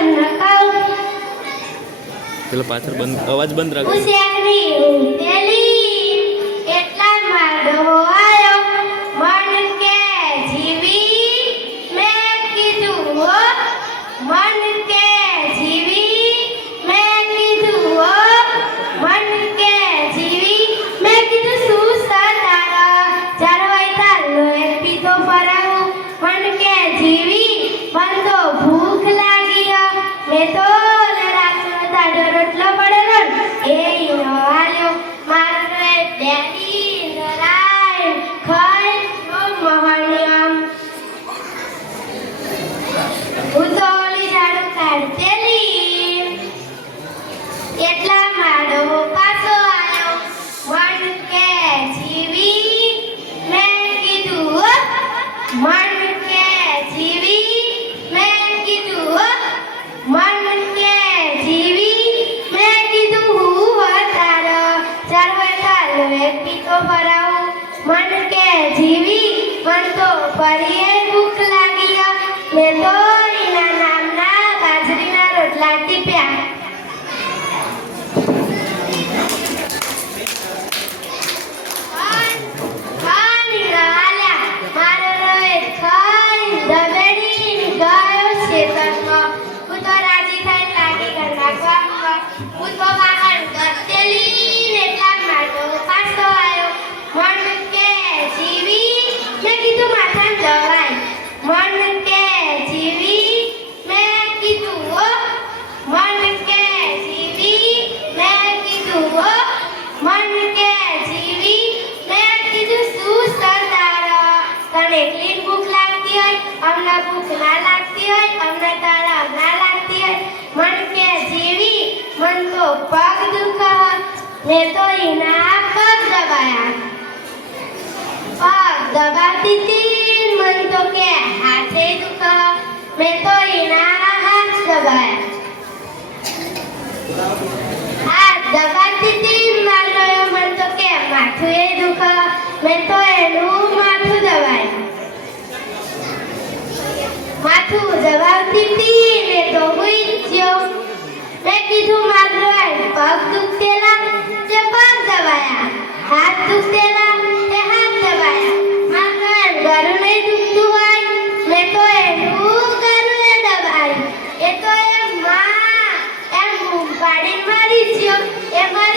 તમને કહું પેલો પાછળ બંધ અવાજ બંધ રાખો. ઉસેકની ઉતેલી એટલા માડો આયો મન કે જીવી મેં કીધું હો મન કે જીવી મેં કીધું હો મન કે જીવી મેં કીધું શું તારા ચાર હોય તારનો એક પીતો ફરાવું મન કે જીવી મન તો ભૂખ લાગી મેં તો તાડો રોટલો પડેલો એ ઈનો આલ્યો મારે ડેડી નરાય ખાય મોહણિયમ ઉતોલી જાડો કાઢતેલી એટલા માડો પાછો આયો મન કે જીવી મેં કીધું મન કે જીવી મેં કીધું મન કે જીવી મેં કીધું હું તારો ચારવે તારો એક પીતો ભરાવું મન કે જીવી મન તો પડીએ ભૂખ લાગી મેં તો એના નામના બાજરીના રોટલા ટીપ્યા ભૂખ ના લાગતી હોય અમને તારા ના લાગતી હોય મન કે જીવી મન તો પગ દુખે મેં તો એના પગ દબાયા પગ દબાતી હતી મન તો કે હાથે દુખે મેં તો એના હાથ દબાયા હાથ દબાતી હતી મારો મન તો કે માથું એ દુખે મેં તો એનું માથું દબાયા માથું દબાવતી હતી ને તો હુઈ ગયો મેં કીધું મારો પગ દુખતેલા તે પગ દબાયા હાથ દુખતેલા તે હાથ દબાયા મારો ગળું નહીં દુખતું હોય મેં તો એનું ગળું દબાયું એ તો એમ બૂમ પાડી મારી ગયો એમાં